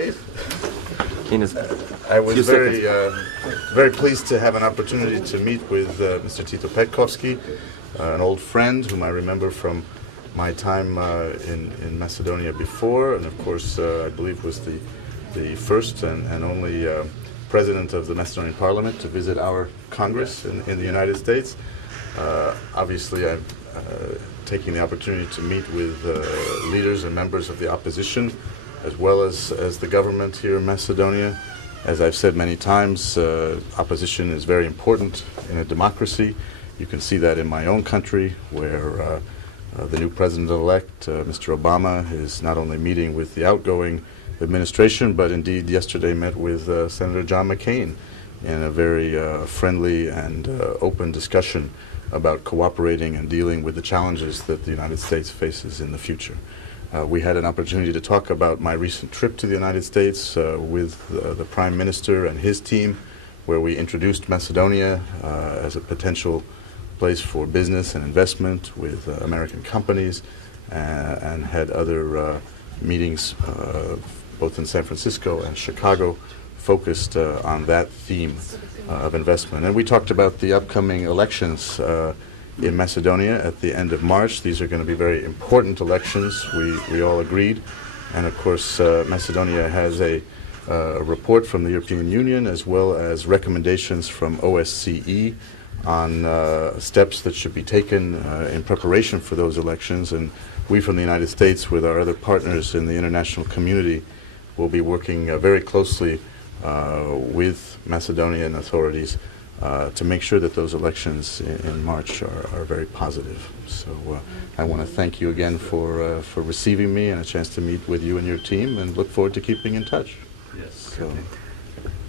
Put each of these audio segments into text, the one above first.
I was very pleased to have an opportunity to meet with Mr. Tito Petkovski, an old friend whom I remember from my time in Macedonia before, and of course I believe was the first and only president of the Macedonian Parliament to visit our Congress in the United States. Obviously I'm taking the opportunity to meet with leaders and members of the opposition as well as the government here in Macedonia. As I've said many times, opposition is very important in a democracy. You can see that in my own country, where the new president-elect, Mr. Obama, is not only meeting with the outgoing administration, but indeed yesterday met with Senator John McCain in a very friendly and open discussion about cooperating and dealing with the challenges that the United States faces in the future. We had an opportunity to talk about my recent trip to the United States with the Prime Minister and his team, where we introduced Macedonia as a potential place for business and investment with American companies, and had other meetings both in San Francisco and Chicago focused on that theme of investment. And we talked about the upcoming elections in Macedonia at the end of March. These are going to be very important elections, we all agreed. And of course Macedonia has a report from the European Union as well as recommendations from OSCE on steps that should be taken in preparation for those elections. And we from the United States, with our other partners in the international community, will be working very closely with Macedonian authorities to make sure that those elections in March are very positive. So I want to thank you again for receiving me and a chance to meet with you and your team, and look forward to keeping in touch. Yes. So.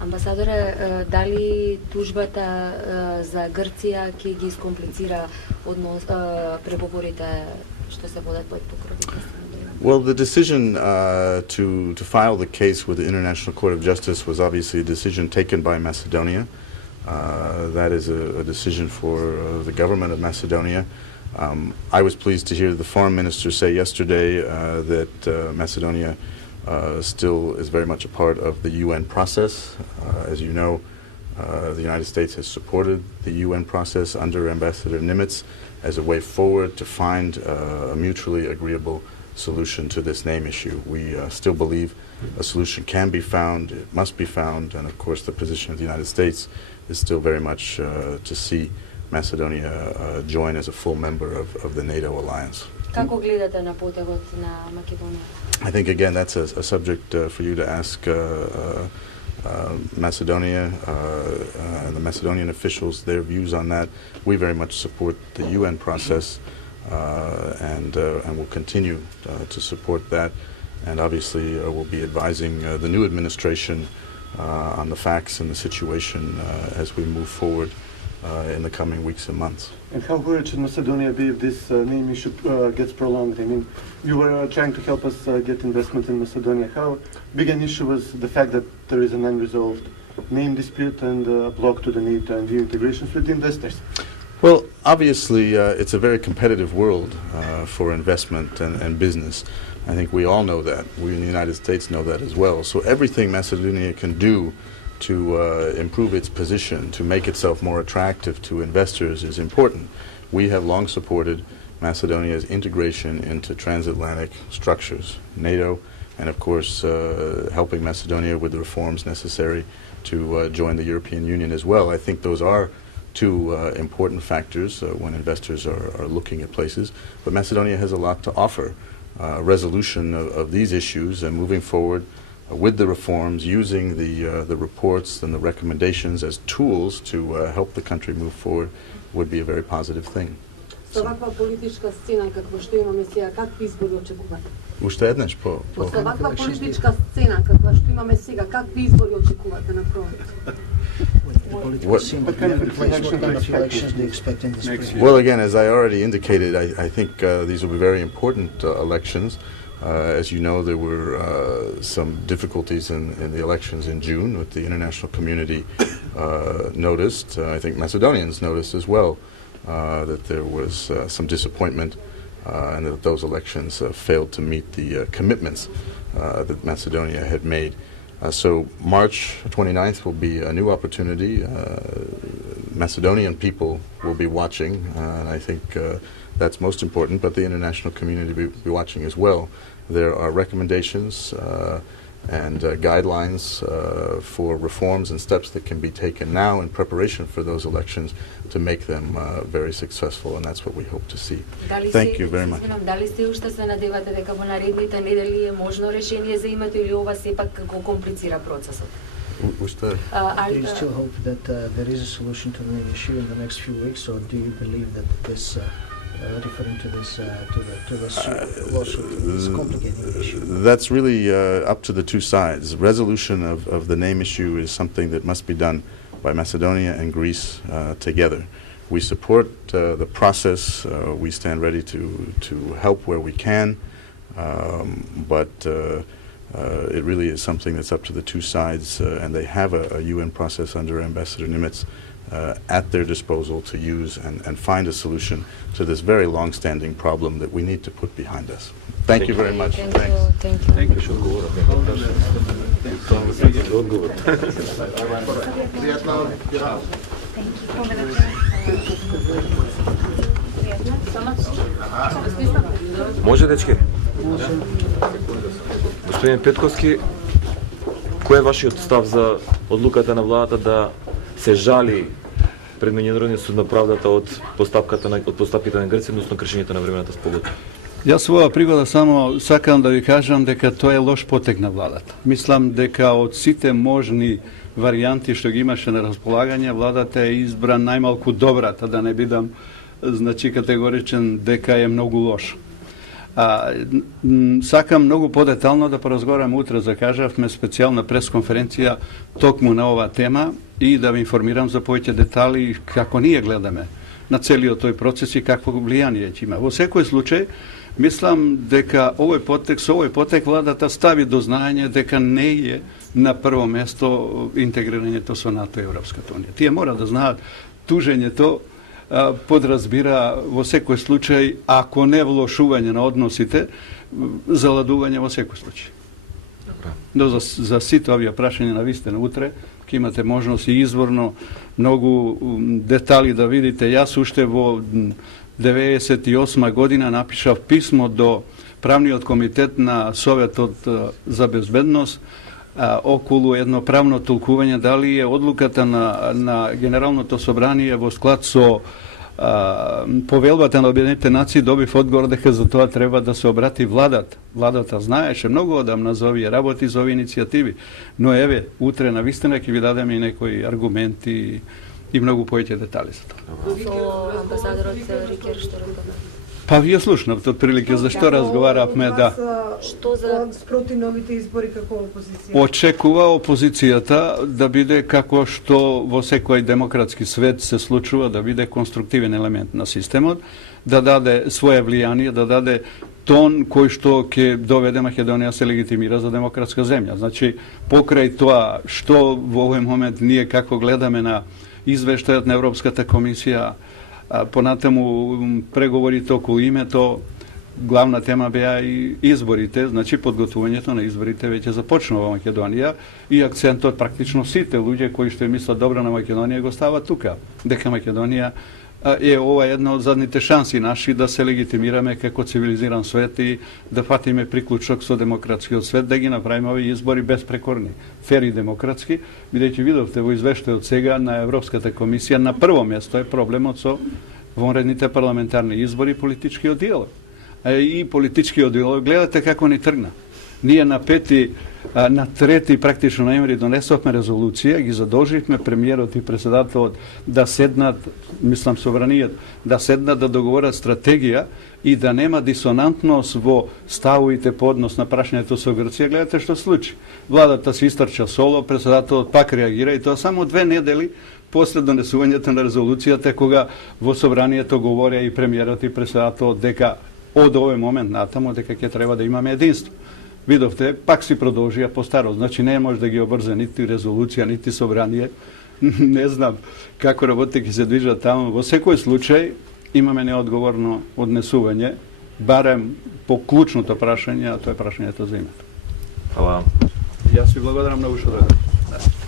Амбасадоре, дали тужбата за Грција ќе ги скомплицира преговорите што се водат под покровителството? Well, the decision to file the case with the International Court of Justice was obviously a decision taken by Macedonia. That is a decision for the government of Macedonia. I was pleased to hear the foreign minister say yesterday that Macedonia still is very much a part of the UN process. As you know, the United States has supported the UN process under Ambassador Nimitz as a way forward to find a mutually agreeable solution to this name issue. We still believe a solution can be found, it must be found, and of course the position of the United States is still very much to see Macedonia join as a full member of the NATO alliance. Како гледате на потегот на Македонија? I think again that's a subject for you to ask Macedonia and the Macedonian officials, their views on that. We very much support the UN process and will continue to support that, and obviously we'll be advising the new administration on the facts and the situation as we move forward in the coming weeks and months. And how worried should Macedonia be if this name issue gets prolonged? I mean, you were trying to help us get investment in Macedonia. How big an issue was the fact that there is an unresolved name dispute and a block to the NATO and the integrations with investors? Well, obviously it's a very competitive world for investment and business. I think we all know that. We in the United States know that as well. So everything Macedonia can do to improve its position, to make itself more attractive to investors is important. We have long supported Macedonia's integration into transatlantic structures, NATO, and of course helping Macedonia with the reforms necessary to join the European Union as well. I think those are two important factors when investors are looking at places. But Macedonia has a lot to offer. Resolution of these issues and moving forward with the reforms, using the reports and the recommendations as tools to help the country move forward would be a very positive thing. Со ваква политичка сцена каква што имаме сега, какви избори очекувате? Уште еднаш по Со ваква политичка сцена каква што имаме сега, какви избори очекувате на пролет? What kind of elections do you expect in the spring? Well, again, as I already indicated, I think these will be very important elections. As you know, there were some difficulties in the elections in June, with the international community noticed. I think Macedonians noticed as well that there was some disappointment and that those elections failed to meet the commitments that Macedonia had made. So March 29th will be a new opportunity. Macedonian people will be watching, and I think that's most important, but the international community will be watching as well. There are recommendations and guidelines for reforms and steps that can be taken now in preparation for those elections to make them very successful, and that's what we hope to see. Thank you very much. Дали се уште се надевате дека во наредните недели е можно решение за името или ова сепак го комплицира процесот? Do you still hope that there is a solution to the main issue in the next few weeks, or do you believe that this, referring to this, to this lawsuit, is complicating the issue? That's really up to the two sides. Resolution of the name issue is something that must be done by Macedonia and Greece together. We support the process. We stand ready to help where we can, but it really is something that's up to the two sides, and they have a UN process under Ambassador Nimitz at their disposal to use and find a solution to this very long-standing problem that we need to put behind us. Thank you very much. Thank you. Thank you. Може, дечки? Господин Петковски, кој е вашиот став за одлуката на владата да се жали пред Меѓународниот суд на правдата од постапките на Грција, односно кршењето на времената спогодба? Јас во оваа пригода само сакам да ви кажам дека тоа е лош потек на владата. Мислам дека од сите можни варијанти што ги имаше на располагање, владата е избра најмалку добрата, да не бидам категоричен дека е многу лош. Сакам многу подетално да поразговарам утре, закажавме специјална пресконференција токму на оваа тема и да ви информирам за повеќе детали како ние гледаме на целиот тој процес и какво влијание ќе има. Во секој случај, мислам дека со овој потек владата стави до знаење дека не е на прво место интегрирањето со НАТО и Европската унија. Тие мора да знаат тужењето подразбира во секој случај, ако не влошување на односите, заладување во секој случај. Но за сите овие прашања на вистина утре ќе имате можност и изворно многу детали да видите. Јас уште во 98 година напишав писмо до правниот комитет на Советот за безбедност околу едно правно толкување дали е одлуката на Генералното собрание во склад со повелбата на Обединетите нации. Добив одговор дека за тоа треба да се обрати владата. Владата знаеше многу одамна за овие работи, за овие иницијативи, но еве утре на вистина ќе ви дадеме и некои аргументи и многу повеќе детали за тоа. Со амбасадорот Рикер што рекол? Па вие слушнавте отприлике зашто разговаравме да Што за спроти новите избори како опозиција? Очекува опозицијата да биде како што во секој демократски свет се случува, да биде конструктивен елемент на системот, да даде своје влијание, да даде тон кој што ќе доведе Македонија се легитимира за демократска земја. Значи, покрај тоа што во овој момент ние како гледаме на извештајот на Европската комисија, понатаму преговорите околу името, главна тема беа и изборите, значи подготвувањето на изборите веќе започнува во Македонија и акцентот практично сите луѓе кои што мислат добро на Македонија го стават тука, дека Македонија е ова една од задните шанси наши да се легитимираме како цивилизиран свет и да фатиме приклучок со демократскиот свет, да ги направиме овие избори безпрекорни, фер и демократски, бидејќи видовте во извештајот сега на Европската комисија на прво место е проблемот со вонредните парламентарни избори и политичкиот диалог. И политичкиот диалог, гледате како ни тргна. Ние на 3 практично ноември донесовме резолуција, ги задолживме премиерот и председателот да седнат, мислам собранијата, да седнат да договорат стратегија и да нема дисонантност во ставовите по однос на прашањето со Грција. Гледате што случи. Владата се истрча соло, председателот пак реагира и тоа само 2 недели после донесувањето на резолуцијата, кога во собранието говореа и премиерот и председателот дека од овој момент натаму дека ќе треба да имаме единство. Видовте, пак си продолжија по старо. Значи не може да ги обрзе нити резолуција, нити собрание. Не знам како работите ќе се движат таму. Во секој случај имаме неодговорно однесување, барем по клучното прашање, а тоа е прашањето за името. Hvala. Јас ви благодарам многу што дојдовте.